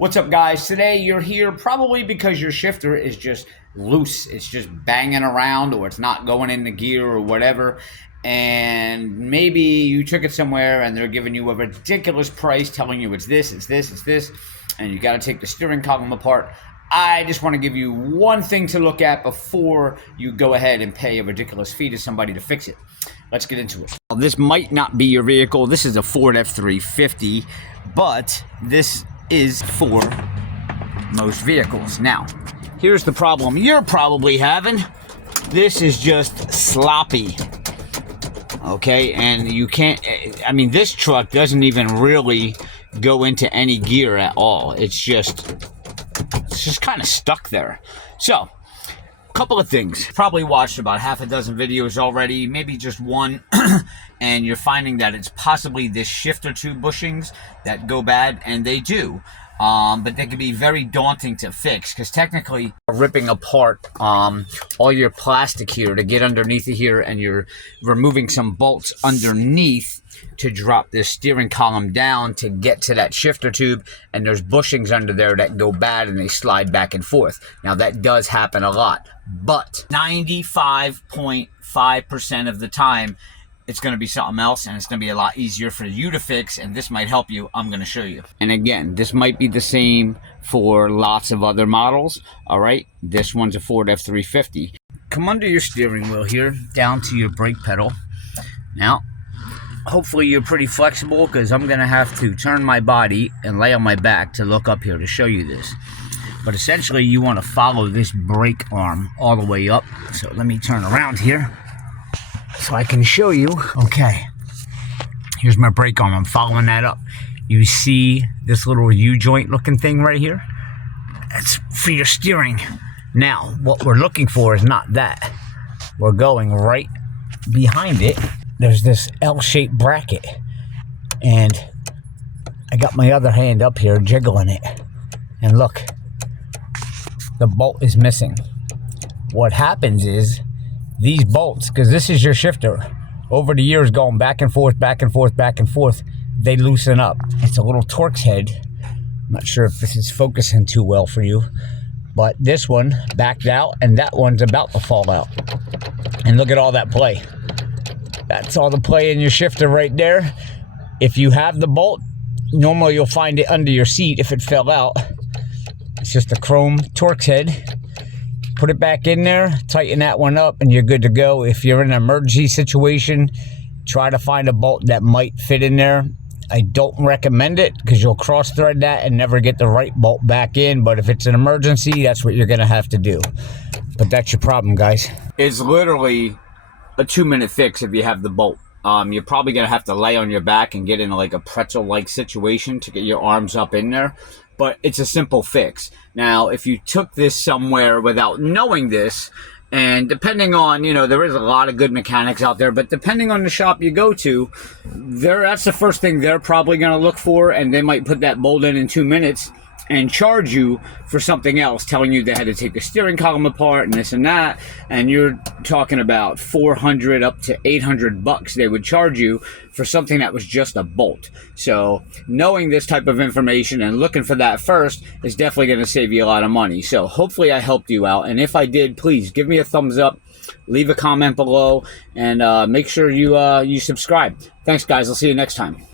What's up, guys? Today you're here probably because your shifter is just loose. It's just banging around, or it's not going into gear or whatever. And maybe you took it somewhere and they're giving you a ridiculous price, telling you it's this, and you got to take the steering column apart. I just want to give you one thing to look at before you go ahead and pay a ridiculous fee to somebody to fix it. Let's get into it. This might not be your vehicle. This is a Ford F-350, but this is for most vehicles. Now, here's the problem you're probably having. This is just sloppy. Okay, and you can't, I mean, this truck doesn't even really go into any gear at all. It's just kind of stuck there. So, a couple of things. Probably watched about half a dozen videos already, maybe just one, and you're finding that it's possibly this shifter tube bushings that go bad, and they do. But they can be very daunting to fix, because technically ripping apart all your plastic here to get underneath of here, and you're removing some bolts underneath to drop this steering column down to get to that shifter tube, and there's bushings under there that go bad and they slide back and forth. Now that does happen a lot, but 95.5% of the time it's going to be something else, and it's going to be a lot easier for you to fix, and this might help you. I'm going to show you. And again, this might be the same for lots of other models. All right, this one's a Ford F-350. Come under your steering wheel here, down to your brake pedal. Now, hopefully you're pretty flexible, because I'm going to have to turn my body and lay on my back to look up here to show you this. But essentially, you want to follow this brake arm all the way up. So let me turn around here so I can show you. Okay, here's my brake arm. I'm following that up. You see this little U-joint looking thing right here? That's for your steering. Now, what we're looking for is not that. We're going right behind it. There's this L-shaped bracket, and I got my other hand up here jiggling it, and look, the bolt is missing. What happens is these bolts, because this is your shifter, over the years going back and forth, they loosen up. It's a little Torx head. I'm not sure if this is focusing too well for you, but this one backed out, and that one's about to fall out. And look at all that play. That's all the play in your shifter right there. If you have the bolt, normally you'll find it under your seat if it fell out. It's just a chrome Torx head. Put it back in there, tighten that one up, and you're good to go. If you're in an emergency situation, try to find a bolt that might fit in there. I don't recommend it, because you'll cross thread that and never get the right bolt back in. But if it's an emergency, that's what you're gonna have to do. But that's your problem, guys. It's literally a 2-minute fix if you have the bolt. You're probably gonna have to lay on your back and get in like a pretzel-like situation to get your arms up in there. But it's a simple fix. Now, if you took this somewhere without knowing this, and depending on, you know, there is a lot of good mechanics out there, but depending on the shop you go to, that's the first thing they're probably going to look for, and they might put that bolt in 2 minutes and charge you for something else, telling you they had to take the steering column apart and this and that, and you're talking about $400 up to $800 they would charge you for something that was just a bolt. So knowing this type of information and looking for that first is definitely going to save you a lot of money. So hopefully I helped you out, and if I did, please give me a thumbs up, leave a comment below, and make sure you subscribe. Thanks, guys. I'll see you next time.